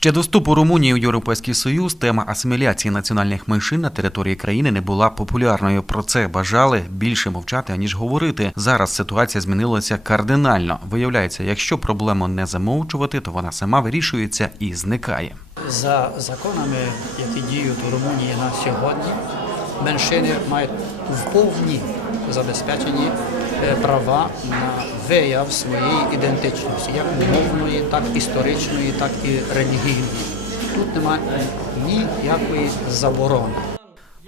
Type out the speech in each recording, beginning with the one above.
Ще до вступу Румунії у Європейський Союз тема асиміляції національних меншин на території країни не була популярною. Про це бажали більше мовчати аніж говорити. Зараз ситуація змінилася кардинально. Виявляється, якщо проблему не замовчувати, то вона сама вирішується і зникає. За законами, які діють у Румунії на сьогодні, меншини мають в повні забезпечені права на вияв своєї ідентичності, як мовної, так історичної, так і релігійної. Тут немає ніякої заборони.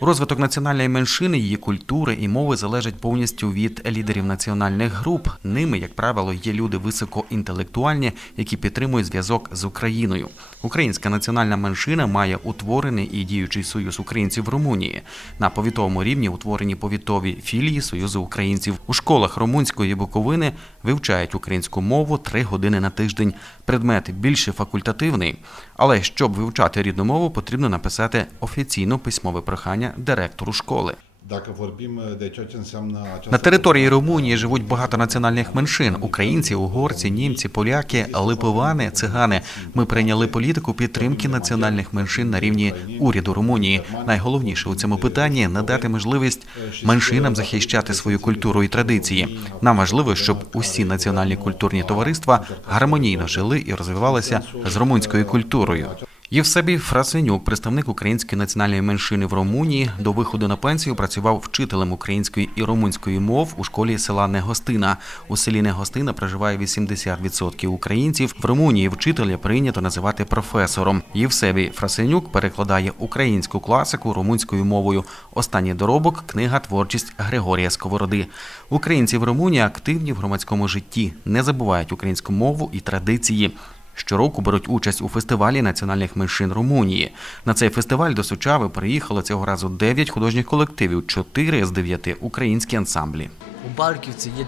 Розвиток національної меншини, її культури і мови залежить повністю від лідерів національних груп. Ними, як правило, є люди високоінтелектуальні, які підтримують зв'язок з Україною. Українська національна меншина має утворений і діючий союз українців Румунії. На повітовому рівні утворені повітові філії Союзу українців. У школах румунської Буковини вивчають українську мову три години на тиждень. Предмет більше факультативний, але щоб вивчати рідну мову, потрібно написати офіційно письмове прохання директору школи. Această На території Румунії живуть багато національних меншин: українці, угорці, німці, поляки, липовани, цигани. Ми прийняли політику підтримки національних меншин на рівні уряду Румунії. Найголовніше у цьому питанні надати можливість меншинам захищати свою культуру і традиції. Нам важливо, щоб усі національні культурні товариства гармонійно жили і розвивалися з румунською культурою. Євсебій Фрасенюк, представник української національної меншини в Румунії, до виходу на пенсію працював вчителем української і румунської мов у школі села Негостина. У селі Негостина проживає 80% українців. В Румунії вчителя прийнято називати професором. Євсебій Фрасенюк перекладає українську класику румунською мовою. Останній доробок книга Творчість Григорія Сковороди. Українці в Румунії активні в громадському житті, не забувають українську мову і традиції. Щороку беруть участь у фестивалі національних меншин Румунії. На цей фестиваль до Сучави приїхало цього разу 9 художніх колективів, 4 з 9 – українські ансамблі. У Барківці є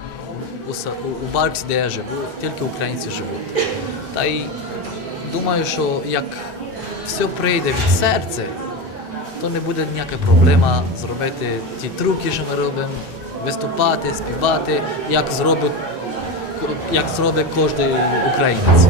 у, Барківці, де я живу, тільки українці живуть. Та й думаю, що як все прийде від серця, то не буде ніяка проблема зробити ті трюки, що ми робимо, виступати, співати, як зробить, як зробить кожен українець.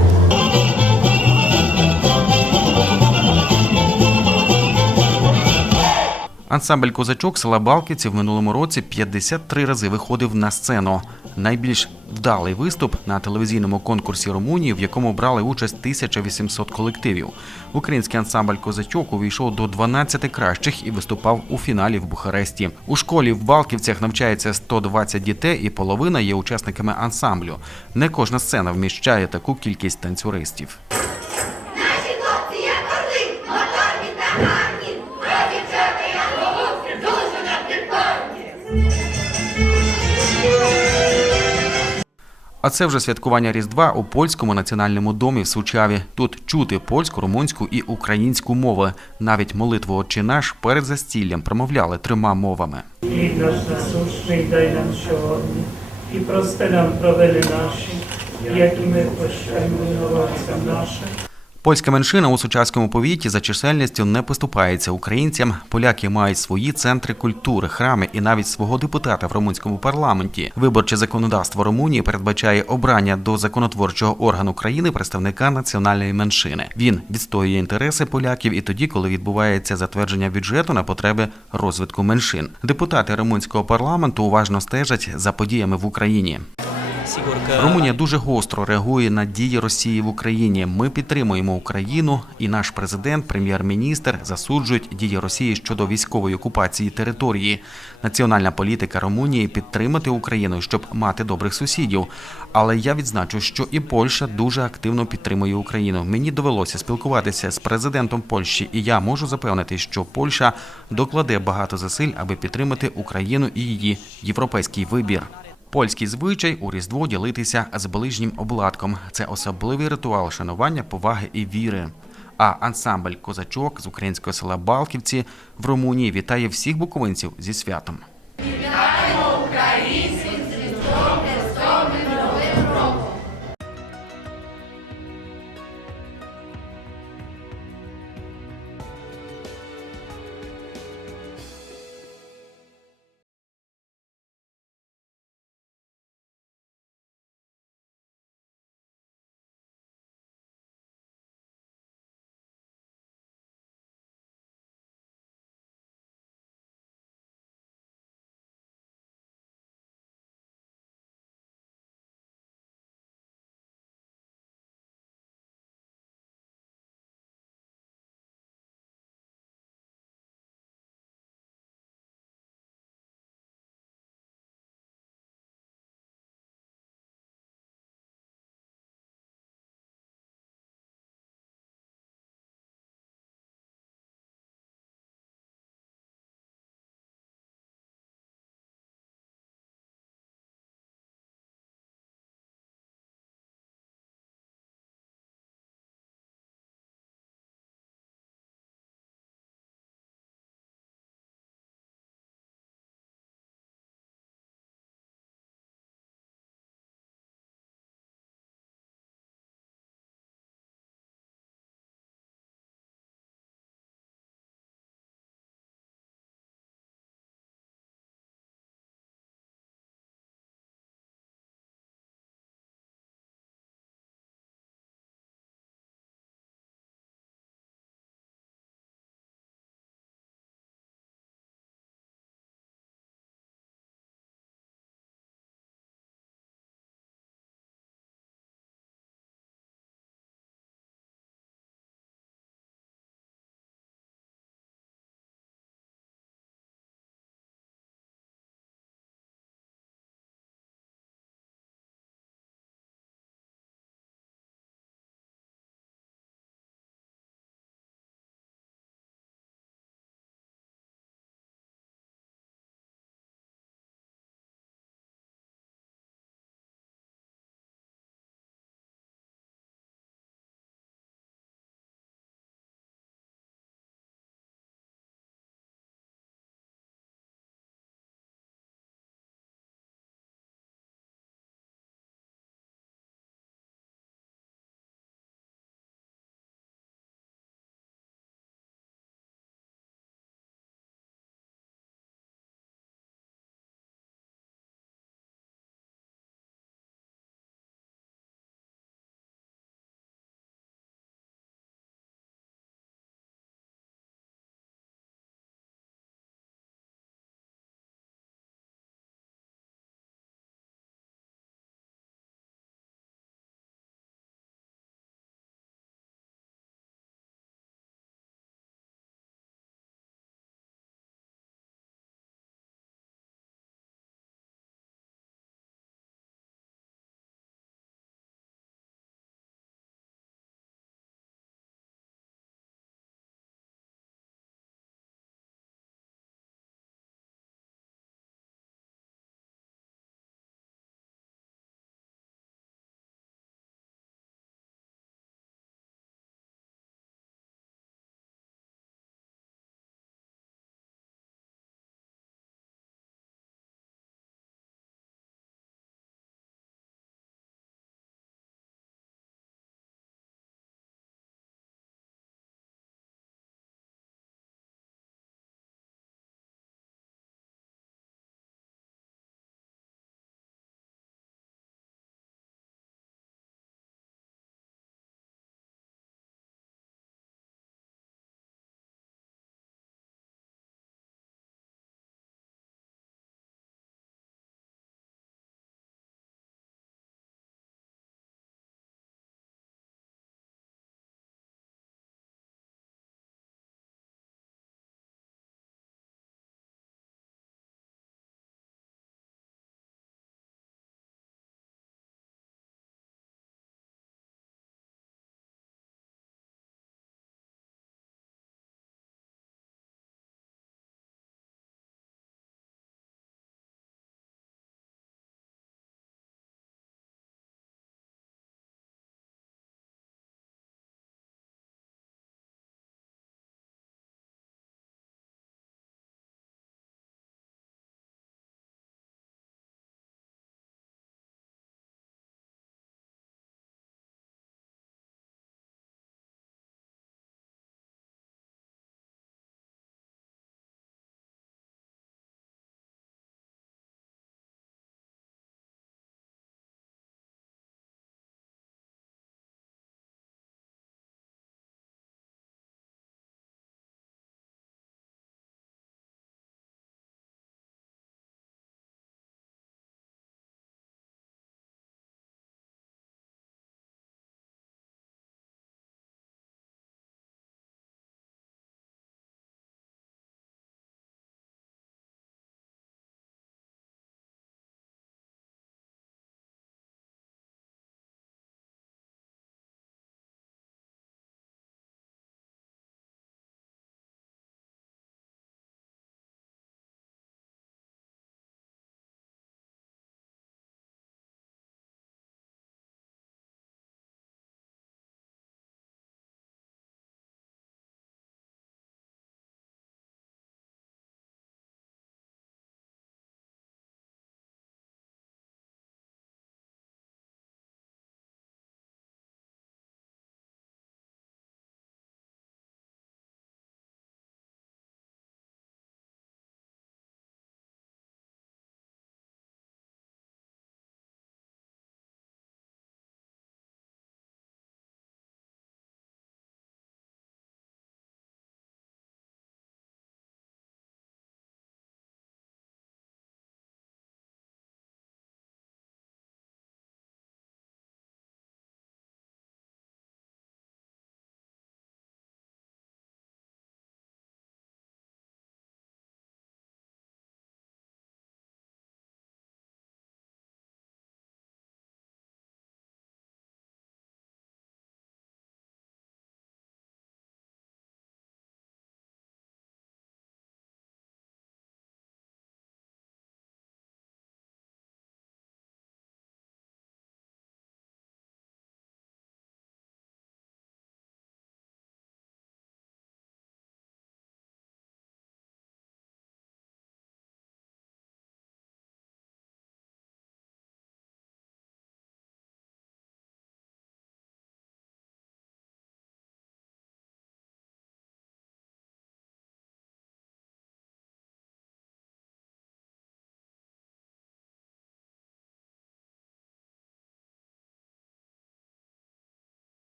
Ансамбль козачок села Балківці в минулому році 53 рази виходив на сцену. Найбільш вдалий виступ на телевізійному конкурсі Румунії, в якому брали участь 1800 колективів. Український ансамбль козачок увійшов до 12 кращих і виступав у фіналі в Бухаресті. У школі в Балківцях навчається 120 дітей, і половина є учасниками ансамблю. Не кожна сцена вміщає таку кількість танцюристів. А це вже святкування Різдва у польському національному домі в Сучаві. Тут чути польську, румунську і українську мови. Навіть молитву «Отче наш» перед застіллям промовляли трьома мовами. Хліб наш насущний дай нам сьогодні, і прости нам провини наші, як і ми прощаємо винуватцям нашим. Польська меншина у сучаському повіті за чисельністю не поступається українцям. Поляки мають свої центри культури, храми і навіть свого депутата в румунському парламенті. Виборче законодавство Румунії передбачає обрання до законотворчого органу країни представника національної меншини. Він відстоює інтереси поляків і тоді, коли відбувається затвердження бюджету на потреби розвитку меншин. Депутати румунського парламенту уважно стежать за подіями в Україні. Румунія дуже гостро реагує на дії Росії в Україні. Ми підтримуємо Україну, і наш президент, прем'єр-міністр засуджують дії Росії щодо військової окупації території. Національна політика Румунії підтримати Україну, щоб мати добрих сусідів. Але я відзначу, що і Польща дуже активно підтримує Україну. Мені довелося спілкуватися з президентом Польщі, і я можу запевнити, що Польща докладе багато зусиль, аби підтримати Україну і її європейський вибір. Польський звичай у Різдво ділитися з ближнім обладком. Це особливий ритуал шанування, поваги і віри. А ансамбль козачок з українського села Балківці в Румунії вітає всіх буковинців зі святом.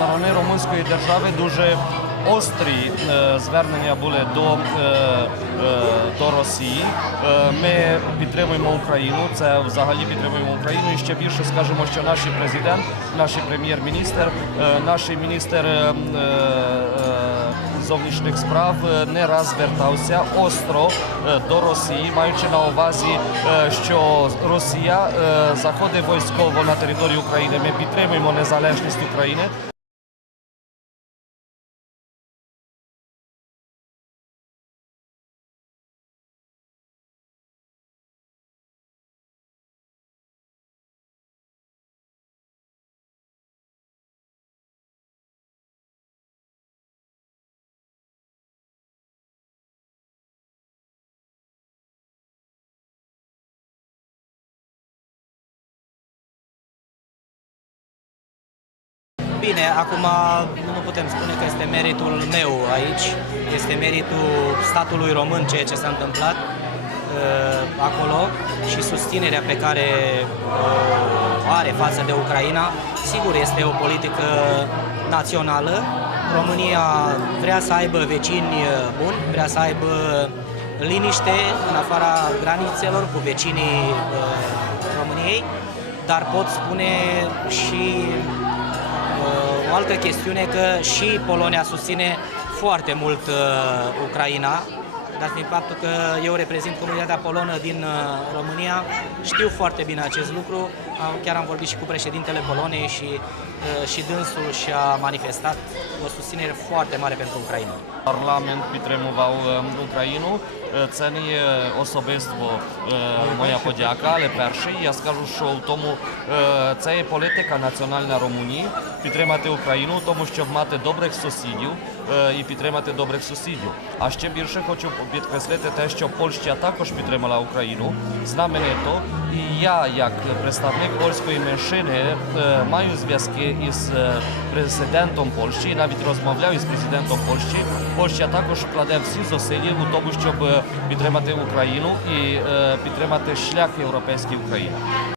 Сторони румунської держави дуже острі е, звернення були до, е, е, до Росії. Ми підтримуємо Україну. Це взагалі підтримуємо Україну. І ще більше скажемо, що наш президент, наш прем'єр-міністр, наш міністр зовнішніх справ не раз звертався остро до Росії, маючи на увазі, що Росія заходить військово на територію України. Ми підтримуємо незалежність України. Bine, acum nu putem spune că este meritul meu aici, este meritul statului român ceea ce s-a întâmplat uh, acolo și susținerea pe care o are față de Ucraina. Sigur, este o politică națională. România vrea să aibă vecini uh, buni, vrea să aibă liniște în afara granițelor cu vecinii uh, României, dar pot spune și Uh, o altă chestiune că și Polonia susține foarte mult uh, Ucraina, dar fiind faptul că eu reprezint comunitatea polonă din uh, România, știu foarte bine acest lucru. Am- Chiar am vorbit și cu președintele Poloniei și, uh, și dânsul și-a manifestat o susținere foarte mare pentru Ucraina. Парламент підтримував Україну. Це не є особисто моя подяка, але перший я скажу, що в тому це є політика національна Румунії підтримати Україну, тому щоб мати добрих сусідів і підтримати добрих сусідів. А ще більше хочу підкреслити те, що Польща також підтримала Україну знаменито. І я, як представник польської меншини, маю зв'язки із е, президентом Польщі, навіть розмовляв із президентом Польщі. Польща також вкладе всі зусилля у тому, щоб е, підтримати Україну і е, підтримати шлях європейський України.